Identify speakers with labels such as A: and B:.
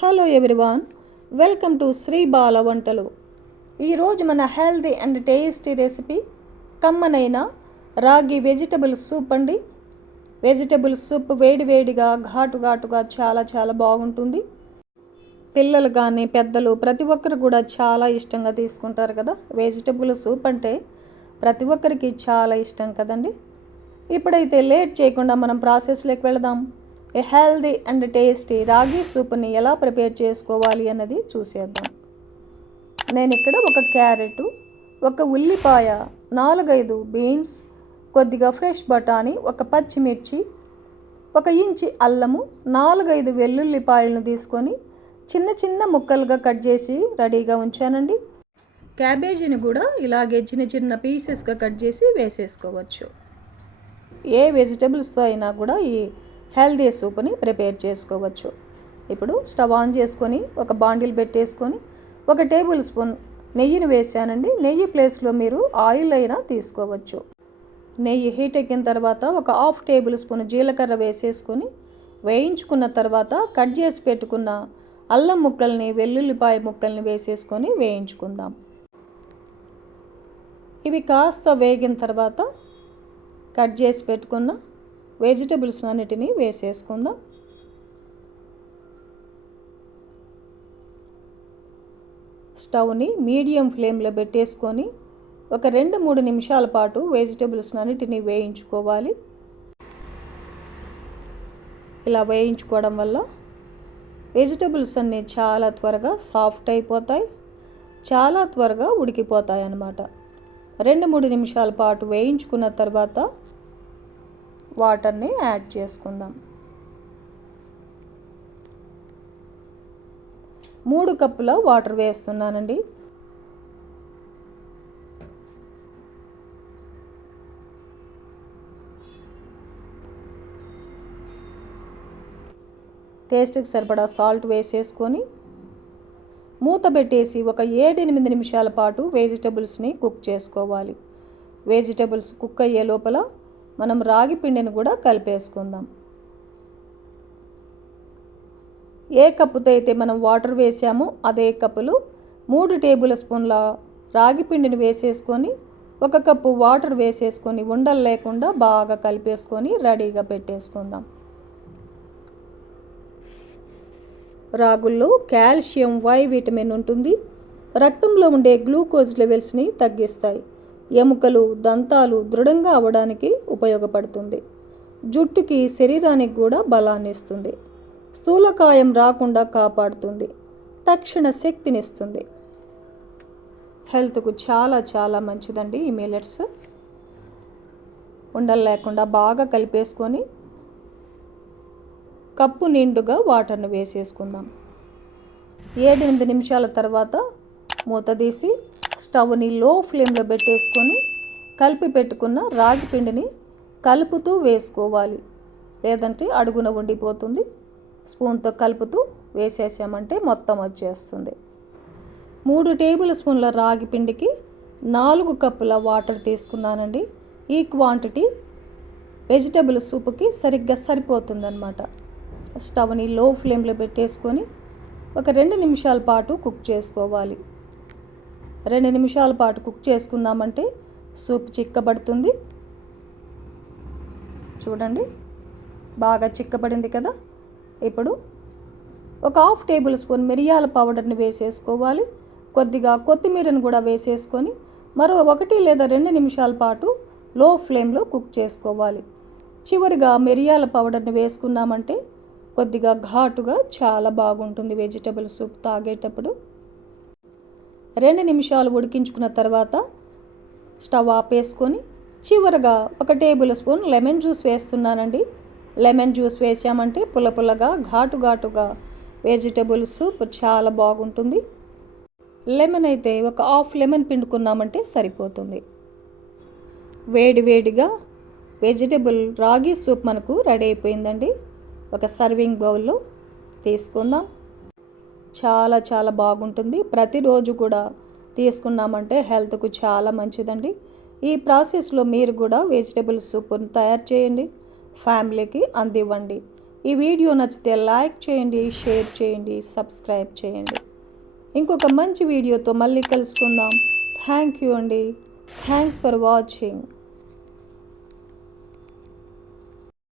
A: hello everyone welcome to Sri Bala వంటలు ఈరోజు మన హెల్దీ అండ్ టేస్టీ రెసిపీ కమ్మనైన రాగి వెజిటబుల్ సూప్ అండి వెజిటబుల్ సూప్ వేడివేడిగా ఘాటు ఘాటుగా చాలా చాలా బాగుంటుంది పిల్లలు కానీ పెద్దలు ప్రతి ఒక్కరు కూడా చాలా ఇష్టంగా తీసుకుంటారు కదా వెజిటబుల్ సూప్ అంటే ప్రతి ఒక్కరికి చాలా ఇష్టం కదండి ఇప్పుడైతే లేట్ చేయకుండా మనం ప్రాసెస్లోకి వెళదాం ఏ హెల్దీ అండ్ టేస్టీ రాగి సూప్ని ఎలా ప్రిపేర్ చేసుకోవాలి అన్నది చూసేద్దాం నేను ఇక్కడ ఒక క్యారెట్ ఒక ఉల్లిపాయ నాలుగైదు బీన్స్ కొద్దిగా ఫ్రెష్ బఠానీ ఒక పచ్చిమిర్చి ఒక ఇంచి అల్లము నాలుగైదు వెల్లుల్లిపాయలను తీసుకొని చిన్న చిన్న ముక్కలుగా కట్ చేసి రెడీగా ఉంచానండి క్యాబేజీని కూడా ఇలాగే చిన్న చిన్న పీసెస్గా కట్ చేసి వేసేసుకోవచ్చు ఏ వెజిటబుల్స్తో అయినా కూడా ఈ హెల్దీ సూప్ని ప్రిపేర్ చేసుకోవచ్చు ఇప్పుడు స్టవ్ ఆన్ చేసుకొని ఒక బాండిల్ పెట్టేసుకొని ఒక టేబుల్ స్పూన్ నెయ్యిని వేసానండి నెయ్యి ప్లేస్లో మీరు ఆయిల్ అయినా తీసుకోవచ్చు నెయ్యి హీట్ ఎక్కిన తర్వాత ఒక హాఫ్ టేబుల్ స్పూన్ జీలకర్ర వేసేసుకొని వేయించుకున్న తర్వాత కట్ చేసి పెట్టుకున్న అల్లం ముక్కల్ని వెల్లుల్లిపాయ ముక్కల్ని వేసేసుకొని వేయించుకుందాం ఇవి కాస్త వేగిన తర్వాత కట్ చేసి పెట్టుకున్న వెజిటబుల్స్ అన్నిటినీ వేసేసుకుందాం స్టవ్ని మీడియం ఫ్లేమ్లో పెట్టేసుకొని ఒక రెండు మూడు నిమిషాల పాటు వెజిటబుల్స్ అన్నిటినీ వేయించుకోవాలి ఇలా వేయించుకోవడం వల్ల వెజిటబుల్స్ అన్నీ చాలా త్వరగా సాఫ్ట్ అయిపోతాయి చాలా త్వరగా ఉడికిపోతాయి అన్నమాట రెండు మూడు నిమిషాల పాటు వేయించుకున్న తర్వాత వాటర్ని యాడ్ చేసుకుందాం మూడు కప్పుల వాటర్ వేస్తున్నానండి టేస్ట్కి సరిపడా సాల్ట్ వేసేసుకొని మూత పెట్టేసి ఒక ఏడెనిమిది నిమిషాల పాటు వెజిటబుల్స్ని కుక్ చేసుకోవాలి వెజిటబుల్స్ కుక్ అయ్యే లోపల మనం రాగి పిండిని కూడా కలిపేసుకుందాం ఏ కప్పుతో అయితే మనం వాటర్ వేసామో అదే కప్పులు మూడు టేబుల్ స్పూన్ల రాగి పిండిని వేసేసుకొని ఒక కప్పు వాటర్ వేసేసుకొని ఉండలు లేకుండా బాగా కలిపేసుకొని రెడీగా పెట్టేసుకుందాం రాగుల్లో కాల్షియం వై విటమిన్ ఉంటుంది రక్తంలో ఉండే గ్లూకోజ్ లెవెల్స్ని తగ్గిస్తాయి ఎముకలు దంతాలు దృఢంగా అవ్వడానికి ఉపయోగపడుతుంది జుట్టుకి శరీరానికి కూడా బలాన్ని ఇస్తుంది స్థూలకాయం రాకుండా కాపాడుతుంది తక్షణ శక్తినిస్తుంది హెల్త్కు చాలా చాలా మంచిదండి ఈ మిల్లెట్స్ ఉండలు లేకుండా బాగా కలిపేసుకొని కప్పు నిండుగా వాటర్ను వేసేసుకుందాం ఏడెనిమిది నిమిషాల తర్వాత మూత తీసి స్టవ్ని లో ఫ్లేమ్లో పెట్టేసుకొని కలిపి పెట్టుకున్న రాగి పిండిని కలుపుతూ వేసుకోవాలి లేదంటే అడుగున ఉండిపోతుంది స్పూన్తో కలుపుతూ వేసేసామంటే మొత్తం వచ్చేస్తుంది మూడు టేబుల్ స్పూన్ల రాగి పిండికి నాలుగు కప్పుల వాటర్ తీసుకున్నానండి ఈ క్వాంటిటీ వెజిటబుల్ సూప్కి సరిగ్గా సరిపోతుందన్నమాట స్టవ్ని లో ఫ్లేమ్లో పెట్టేసుకొని ఒక రెండు నిమిషాల పాటు కుక్ చేసుకోవాలి రెండు నిమిషాల పాటు కుక్ చేసుకున్నామంటే సూప్ చిక్కబడుతుంది చూడండి బాగా చిక్కబడింది కదా ఇప్పుడు ఒక హాఫ్ టేబుల్ స్పూన్ మిరియాల పౌడర్ని వేసేసుకోవాలి కొద్దిగా కొత్తిమీరను కూడా వేసేసుకొని మరో ఒకటి లేదా రెండు నిమిషాల పాటు లో ఫ్లేమ్లో కుక్ చేసుకోవాలి చివరిగా మిరియాల పౌడర్ని వేసుకున్నామంటే కొద్దిగా ఘాటుగా చాలా బాగుంటుంది వెజిటబుల్ సూప్ తాగేటప్పుడు రెండు నిమిషాలు ఉడికించుకున్న తర్వాత స్టవ్ ఆపేసుకొని చివరగా ఒక టేబుల్ స్పూన్ లెమన్ జ్యూస్ వేస్తున్నానండి లెమన్ జ్యూస్ వేసామంటే పుల్ల పుల్లగా ఘాటు ఘాటుగా వెజిటబుల్ సూప్ చాలా బాగుంటుంది లెమన్ అయితే ఒక హాఫ్ లెమన్ పిండుకున్నామంటే సరిపోతుంది వేడి వేడిగా వెజిటబుల్ రాగి సూప్ మనకు రెడీ అయిపోయిందండి ఒక సర్వింగ్ బౌల్లో తీసుకుందాం చాలా చాలా బాగుంటుంది ప్రతిరోజు కూడా తీసుకున్నామంటే హెల్త్కు చాలా మంచిదండి ఈ ప్రాసెస్లో మీరు కూడా వెజిటబుల్ సూప్ను తయారు చేయండి ఫ్యామిలీకి అందివ్వండి ఈ వీడియో నచ్చితే లైక్ చేయండి షేర్ చేయండి సబ్స్క్రైబ్ చేయండి ఇంకొక మంచి వీడియోతో మళ్ళీ కలుసుకుందాం థ్యాంక్ యూ అండి థ్యాంక్స్ ఫర్ వాచింగ్